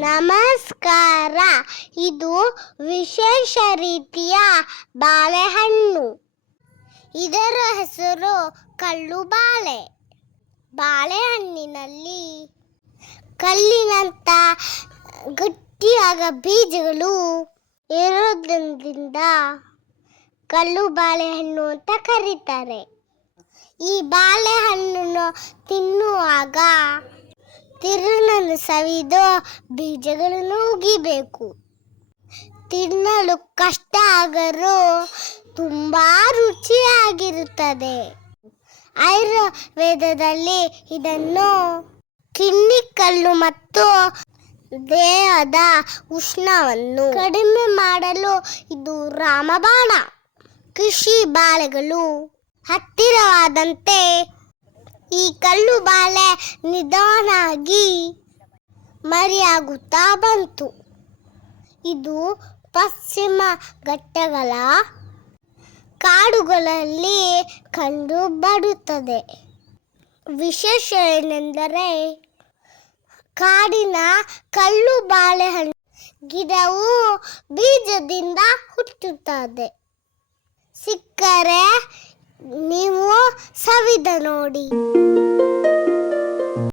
ನಮಸ್ಕಾರ. ಇದು ವಿಶೇಷ ರೀತಿಯ ಬಾಳೆಹಣ್ಣು. ಇದರ ಹೆಸರು ಕಳ್ಳು ಬಾಳೆ ಬಾಳೆಹಣ್ಣಿನಲ್ಲಿ ಕಲ್ಲಿನಂತ ಗಟ್ಟಿಯಾದ ಬೀಜಗಳು ಇರೋದ್ರಿಂದ ಕಲ್ಲು ಬಾಳೆಹಣ್ಣು ಅಂತ ಕರೀತಾರೆ. ಈ ಬಾಳೆಹಣ್ಣನ್ನು ತಿನ್ನುವಾಗ ತಿರುಳನ್ನು ಸವಿದು ಬೀಜಗಳನ್ನು ಉಗಿಬೇಕು ತಿನ್ನಲು ಕಷ್ಟ ಆಗರೂ ತುಂಬಾ ರುಚಿಯಾಗಿರುತ್ತದೆ. ಆಯುರ್ವೇದದಲ್ಲಿ ಇದನ್ನು ಕಿಣ್ಣಿಕಲ್ಲು ಮತ್ತು ದೇಹದ ಉಷ್ಣವನ್ನು ಕಡಿಮೆ ಮಾಡಲು ಇದು ರಾಮಬಾಣ. ಕೃಷಿ ಬಾಳೆಗಳು ಹತ್ತಿರವಾದಂತೆ ಈ ಕಲ್ಲು ಬಾಳೆ ನಿಧಾನಾಗಿ ಮರಿಯಾಗುತ್ತಾ ಬಂತು. ಇದು ಪಶ್ಚಿಮ ಘಟ್ಟಗಳ ಕಾಡುಗಳಲ್ಲಿ ಕಂಡು ಬರುತ್ತದೆ ವಿಶೇಷ ಏನೆಂದರೆ ಕಾಡಿನ ಕಲ್ಲು ಬಾಳೆಹಣ್ಣು ಗಿಡವು ಬೀಜದಿಂದ ಹುಟ್ಟುತ್ತದೆ. ಸಿಕ್ಕರೆ ಸವಿದ ನೋಡಿ.